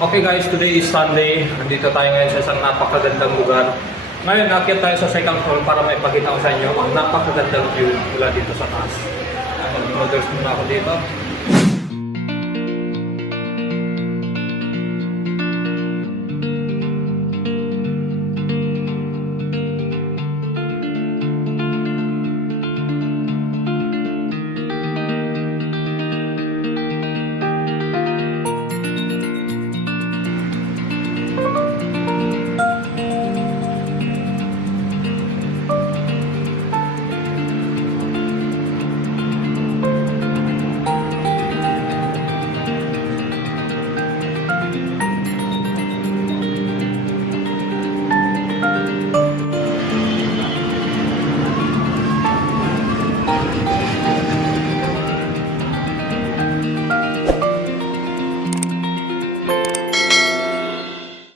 Okay guys, today is Sunday. Nandito tayo ngayon sa isang napakagandang lugar. Ngayon, nakit tayo sa second floor para may pakita ko sa inyo ang napakagandang view mula dito sa taas. Mag-noodles muna ako dito.